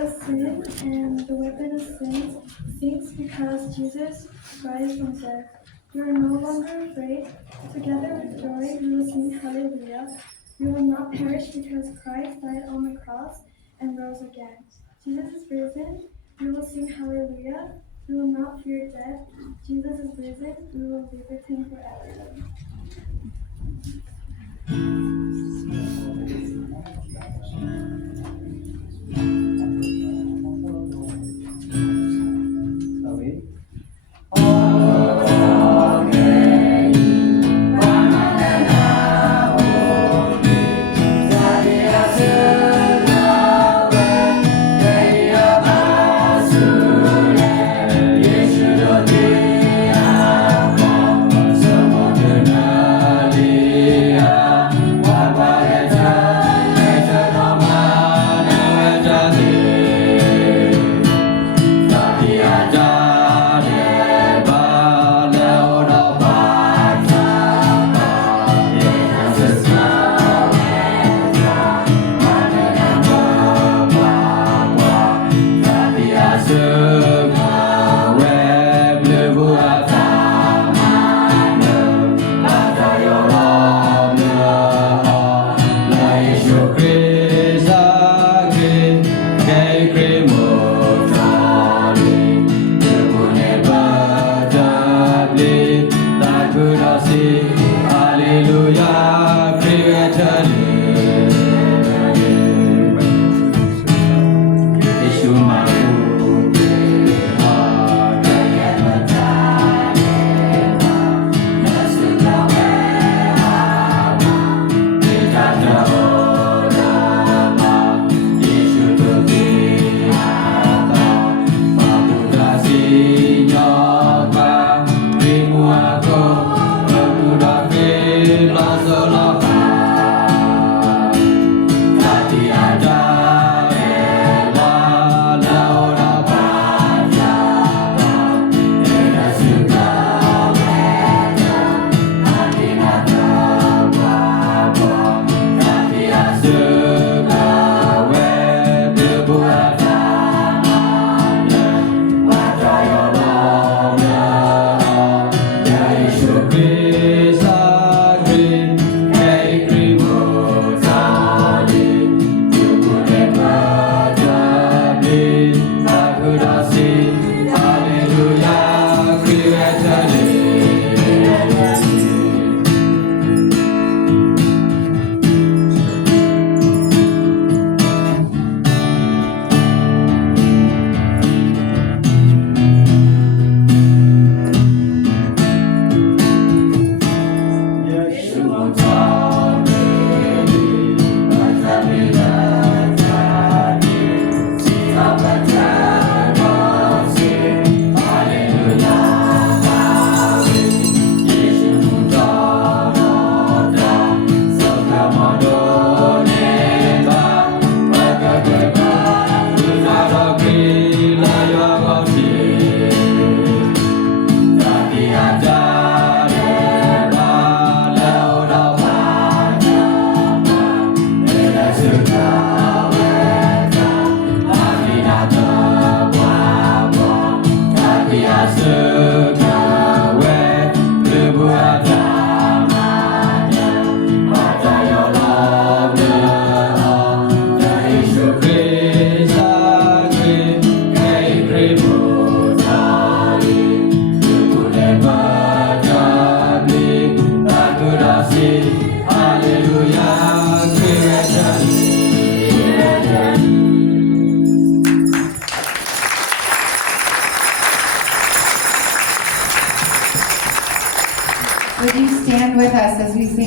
A sin and the weapon of sin sinks because Jesus rise from death. You are no longer afraid. Together with joy, you will sing hallelujah. You will not perish because Christ died on the cross and rose again. Jesus is risen. We will sing hallelujah. We will not fear death. Jesus is risen. We will live with him forever. Should Would you stand with us as we sing